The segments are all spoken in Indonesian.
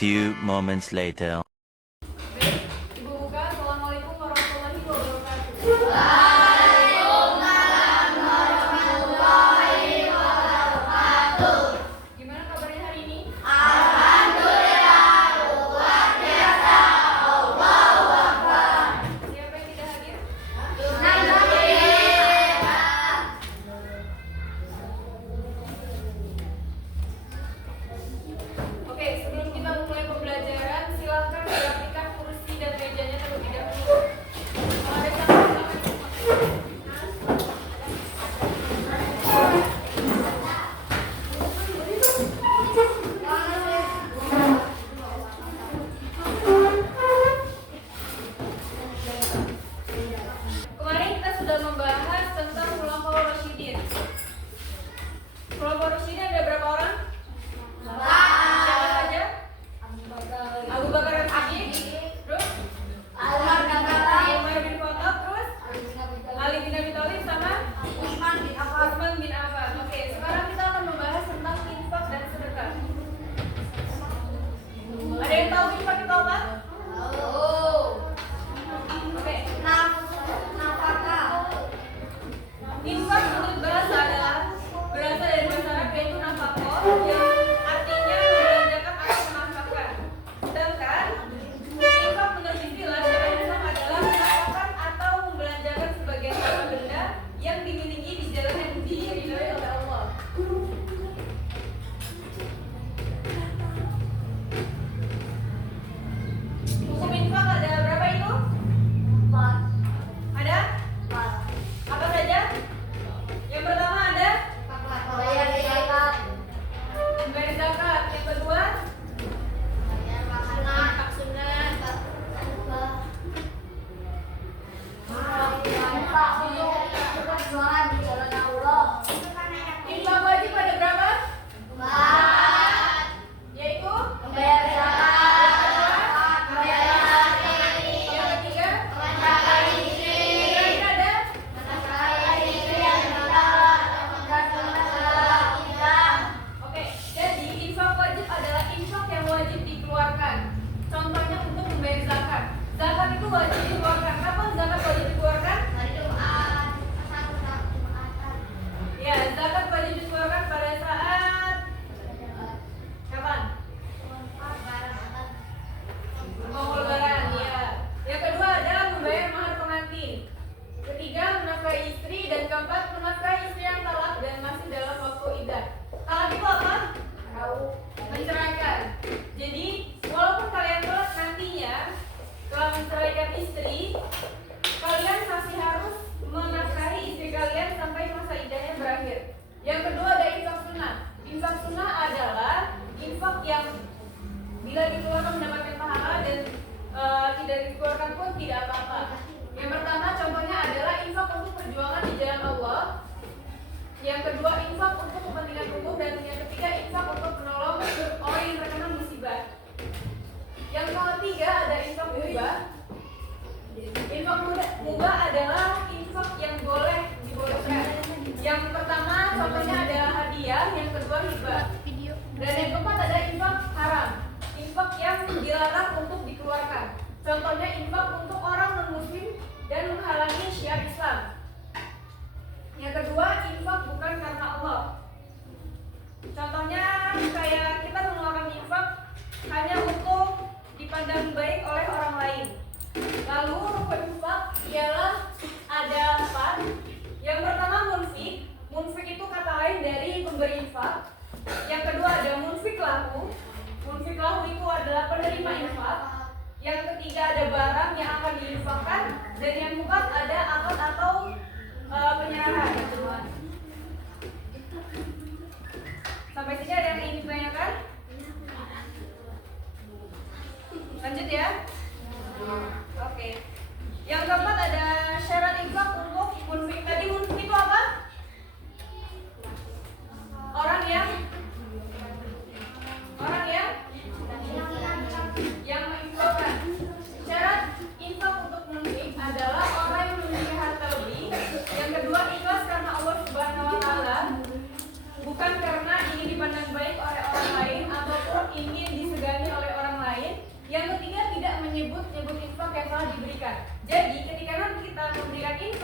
few moments later. Ibu buka. Assalamualaikum warahmatullahi wabarakatuh. Gimana kabarnya hari ini? Siapa yang tidak hadir? Oke, sebelum kita mulai pembelajaran, silakan merapikan kursi dan mejanya terlebih dahulu. Kalau ada yang kemarin kita sudah membahas tentang Khulafaur Rasyidin. Khulafaur Rasyidin ada berapa orang? Siapa saja? Abu Bakar As-Siddiq, terus Umar bin Khattab, terus Ali bin Abi Thalib sama Utsman bin Affan. Oke, sekarang kita akan membahas tentang infak dan sedekah. Ada yang tahu infak itu apa? Oke. Infak menurut bahasa adalah berasal dari bahasa Arab yaitu nafkah yang artinya membelanjakan atau menafkahkan. Sedangkan infak menurut istilah syariat Islam adalah menafkahkan atau membelanjakan sebagian harta benda yang dimiliki di jalan yang diridhoi oleh Allah. Hukum infak ada berapa itu? Ada? Apa saja? Yang pertama ada membayar zakat. Yang kedua infak sunat. Infak wajib ada berapa? Yaitu membayar zakat. Yang ketiga ada oke, jadi infak wajib adalah infak yang wajib dikeluarkan. Contohnya untuk membayar zakat. Zakat itu wajib dikeluarkan. Kapan zakat wajib dikeluarkan?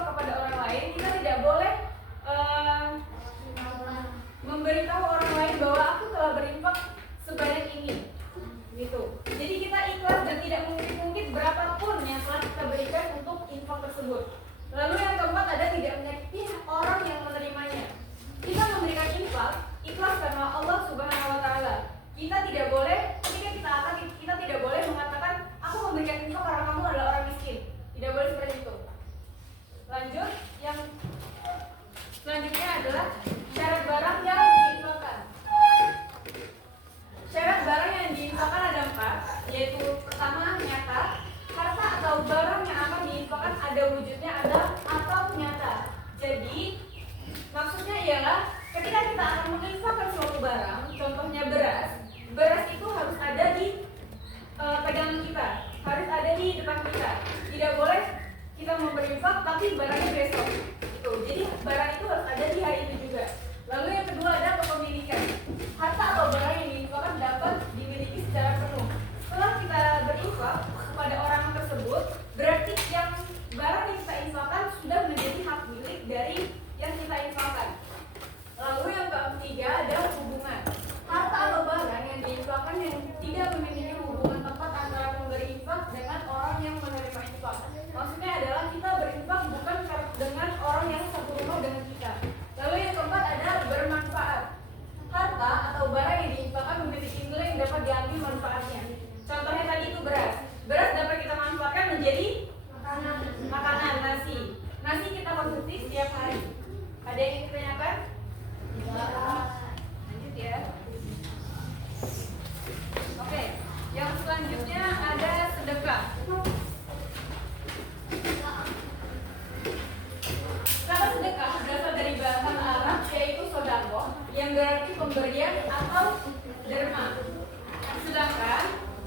berinfak kepada orang lain, kita tidak boleh memberitahu orang lain bahwa aku telah berinfak sebanyak ini, gitu. Jadi kita ikhlas dan tidak mungkin berapapun yang telah kita berikan untuk infak tersebut. Lalu yang keempat ada tidak menyakiti orang yang menerimanya. Kita memberikan infak ikhlas karena Allah Subhanahu Wa Taala. Kita tidak boleh, ketika kita tidak boleh mengatakan aku memberikan infak karena kamu adalah orang miskin. Tidak boleh seperti itu. Lanjut, yang selanjutnya adalah syarat barang yang diinfakkan. Syarat barang yang diinfakkan ada 4, yaitu pertama nyata, harta atau barang yang akan diinfakkan ada wujudnya ada atau nyata. Jadi maksudnya ialah ketika kita akan menginfakkan suatu barang, contohnya beras itu harus ada di pegangan kita, harus ada di depan kita. Tidak boleh kita mau berinfak tapi barangnya besok. Gitu. Jadi barang itu harus ada di hari itu juga. Lalu yang kedua ada kepemilikan. Harta atau barang yang diinfakkan dapat dimiliki secara penuh. Setelah kita berinfak kepada orang tersebut, berarti yang barang yang kita infakkan sudah menjadi hak milik dari yang kita infakkan. Lalu yang ketiga ada hubungan. Harta atau barang yang diinfakkan yang tidak memiliki hubungan tepat antara pemberi infak dengan orang yang menerima infak. Maksudnya adalah kita berinfak bukan dengan orang yang satu rumah dengan kita. Lalu yang keempat ada bermanfaat. Harta atau barang yang diinfakkan memiliki nilai yang dapat diambil manfaatnya. Contohnya tadi itu beras. Beras dapat kita manfaatkan menjadi makanan nasi. Nasi kita konsumsi setiap hari. Ada yang ingin ditanyakan? Lanjut ya. Oke, yang selanjutnya ada sedekah. Kata sedekah berasal dari bahasa Arab yaitu sodaqah yang berarti pemberian atau derma. Sedangkan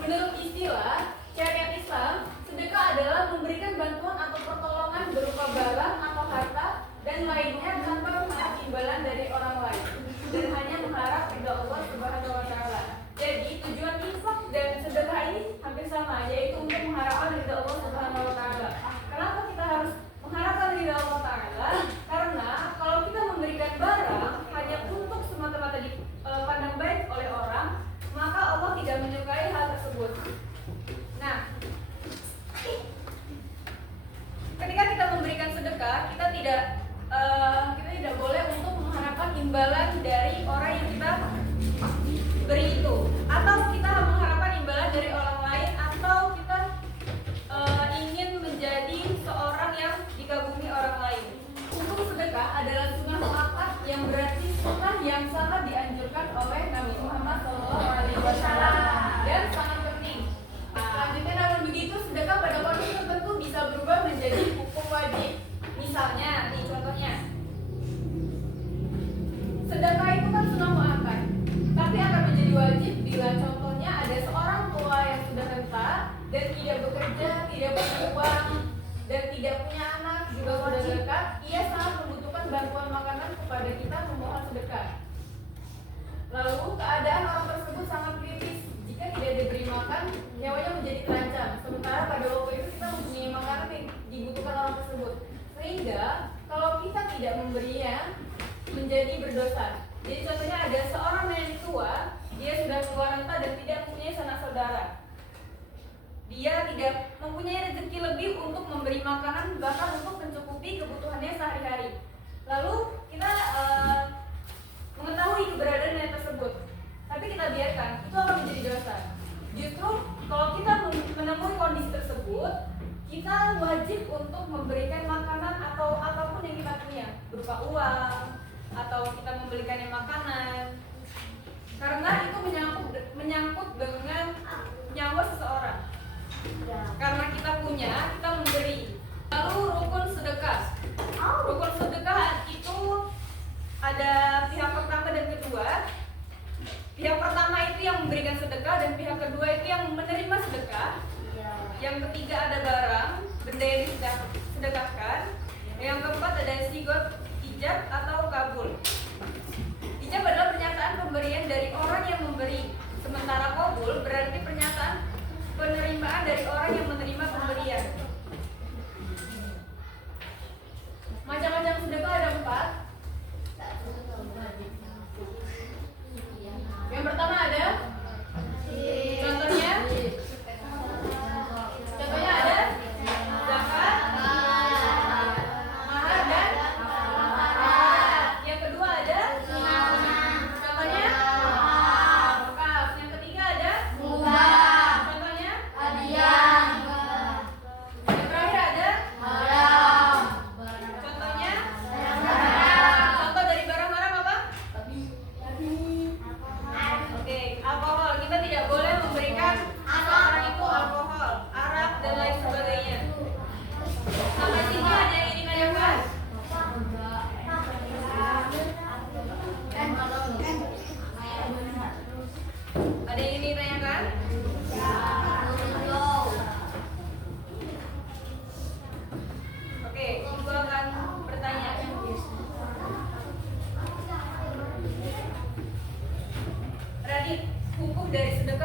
menurut istilah syariat Islam, sedekah adalah memberikan bantuan atau pertolongan berupa barang atau harta dan lainnya tanpa mengharap imbalan dari orang lain dan hanya mengharap ridha Allah Subhanahu Wa Taala. Jadi tujuan infak dan sedekah ini hampir sama, yaitu untuk mengharapkan ridha Allah Subhanahu Wa Taala. Kenapa kita harus mengharapkan ridha Allah Taala? Karena kalau kita memberikan barang hanya untuk semata-mata dipandang baik oleh orang, maka Allah tidak menyukai hal tersebut. Nah, ketika kita memberikan sedekah, kita tidak boleh untuk mengharapkan imbalan dari orang yang kita beri itu, atau kita mengharapkan imbalan dari orang lain, atau kita ingin menjadi seorang yang dikagumi orang lain. Hukum sedekah adalah sunnah muakkad yang berarti sunnah yang sangat dianjurkan oleh Nabi Muhammad SAW dan sangat penting. Selanjutnya, namun begitu sedekah pada kondisi tertentu bisa berubah menjadi hukum wajib. Misalnya, nih contohnya, sedekah itu kan sunnah muakkad, tapi akan menjadi wajib bila contohnya ada seorang tua yang sudah renta dan tidak bekerja, tidak punya uang, dan tidak punya anak, juga sudah dekat, ia sangat membutuhkan bantuan makanan kepada kita memohon sedekah. Lalu keadaan orang tersebut sangat kritis, jika tidak diberi makan, nyawanya menjadi terancam. Sementara pada waktu itu kita mempunyai makanan yang dibutuhkan orang tersebut. Sehingga kalau kita tidak memberinya, menjadi berdosa. Jadi contohnya ada seorang nenek tua, dia sudah tua renta dan tidak mempunyai sanak saudara. Dia tidak mempunyai rezeki lebih untuk memberi makanan, bahkan untuk mencukupi kebutuhannya sehari-hari. Lalu kita mengetahui keberadaan nenek tersebut, tapi kita biarkan, itu akan menjadi dosa. Justru kalau kita menemui kondisi tersebut, kita wajib untuk memberikan makanan atau apapun yang kita punya, berupa uang atau kita membelikannya makanan, karena itu menyangkut dengan nyawa seseorang. Karena kita punya, kita memberi. Lalu rukun sedekah. Rukun sedekah itu ada pihak pertama dan kedua. Pihak pertama itu yang memberikan sedekah dan pihak kedua itu yang menerima sedekah. Yang ketiga ada barang, benda yang disedekahkan. Yang keempat ada sigot ijab atau kabul. Ijab adalah pernyataan pemberian dari orang yang memberi, sementara kabul berarti pernyataan penerimaan dari orang yang menerima pemberian.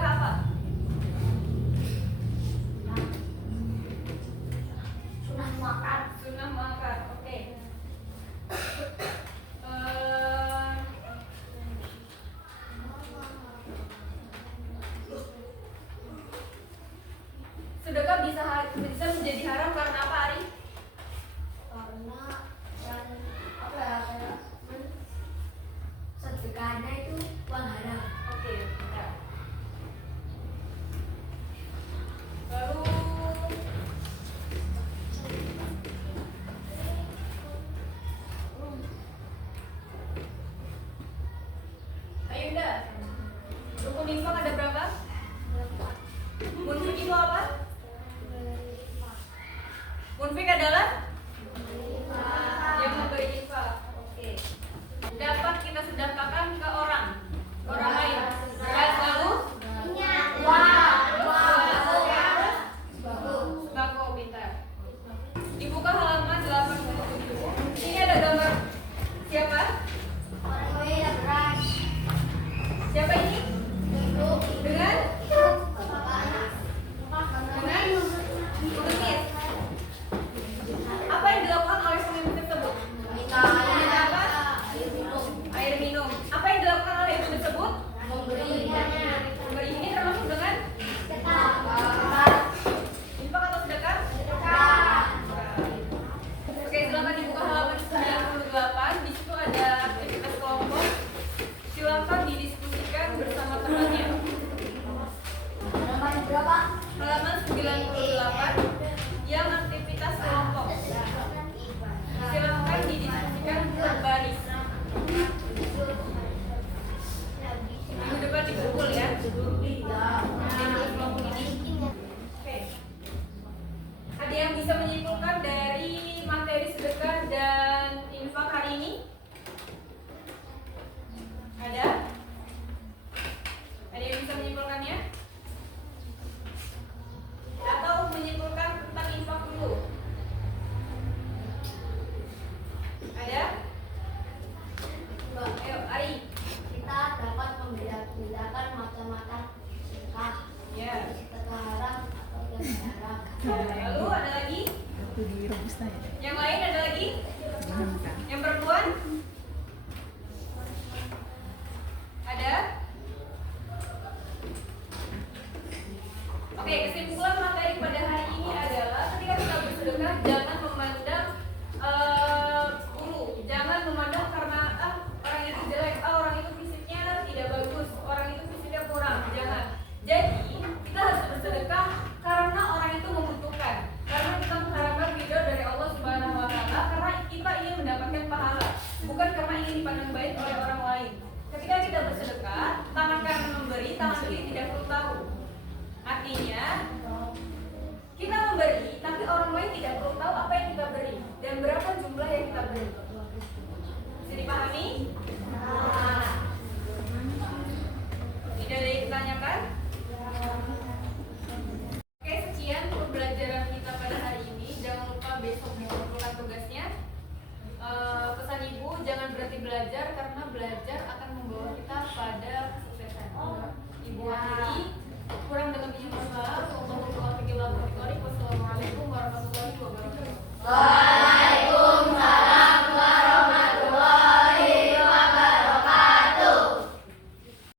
Infakah apa? Sunnah makan. Sunnah makan. Oke. Sedekah bisa menjadi haram karena apa, Ari? Karena yang apa ya, kayak sedekahnya itu uang haram. Oke, ya. Lalu Ayunda, rukun infak ada berapa? Munfik itu apa? Munfik adalah yang memberi infak. Oke. Dapat kita sedekahkan ke orang lain. Beras lalu sembako, pintar. Dibuka halaman 87. Ini ada gambar siapa? Siapa ini? Dengan pengemis. Apa yang dilakukan oleh pengemis tersebut? Minta apa? Air minum. Apa yang dilakukan oleh ibu tersebut? Memberi. Ini termasuk dengan infak atau sedekah? Oke, silakan dibuka halaman 98. Di situ ada aktivitas kelompok. Silakan didiskusikan bersama temannya. Halaman 98 yang aktivitas kelompok. Silakan didiskusikan berbaris. Minggu depan dikumpul ya. Kelompok ini. Oke. Ada yang bisa menyimpulkan dari materi sedekah dan infak hari ini? Ada? Ada yang bisa menyimpulkannya? Atau menyimpulkan tentang infak dulu? Ada? Ayo, Ari. Kita dapat membedakan macam-macam sedekah, Ya. sedekah haram atau yang haram. Lalu ada lagi? Waktu di Robusta ya. Yang lain ada lagi? Jangan kan. Yang perempuan? Ada? Oke, kesimpulan materi pada hari ini adalah ketika kita bersedekah jangan memandang bulu, jangan memandang karena orang itu jelek, orang itu fisiknya tidak bagus, orang itu fisiknya kurang, jangan. Jadi kita harus bersedekah karena orang itu membutuhkan, karena kita mengharapkan ridho dari Allah Subhanahu Wa Taala, karena kita ingin mendapatkan pahala, bukan karena ingin dipandang baik oleh orang lain. Ketika kita bersedekah, tangan kanan memberi, tangan kiri tidak perlu tahu. Artinya kita memberi, tapi orang lain tidak perlu tahu apa yang kita beri dan berapa jumlah yang kita beri. Bisa dipahami? Tidak ada yang ditanyakan? Oke, sekian pembelajaran kita pada hari ini. Jangan lupa besok mengumpulkan tugasnya. Pesan ibu, jangan berhenti belajar karena belajar akan membawa kita pada kesuksesan. Ibu akhiri, kurang dengan masalah untuk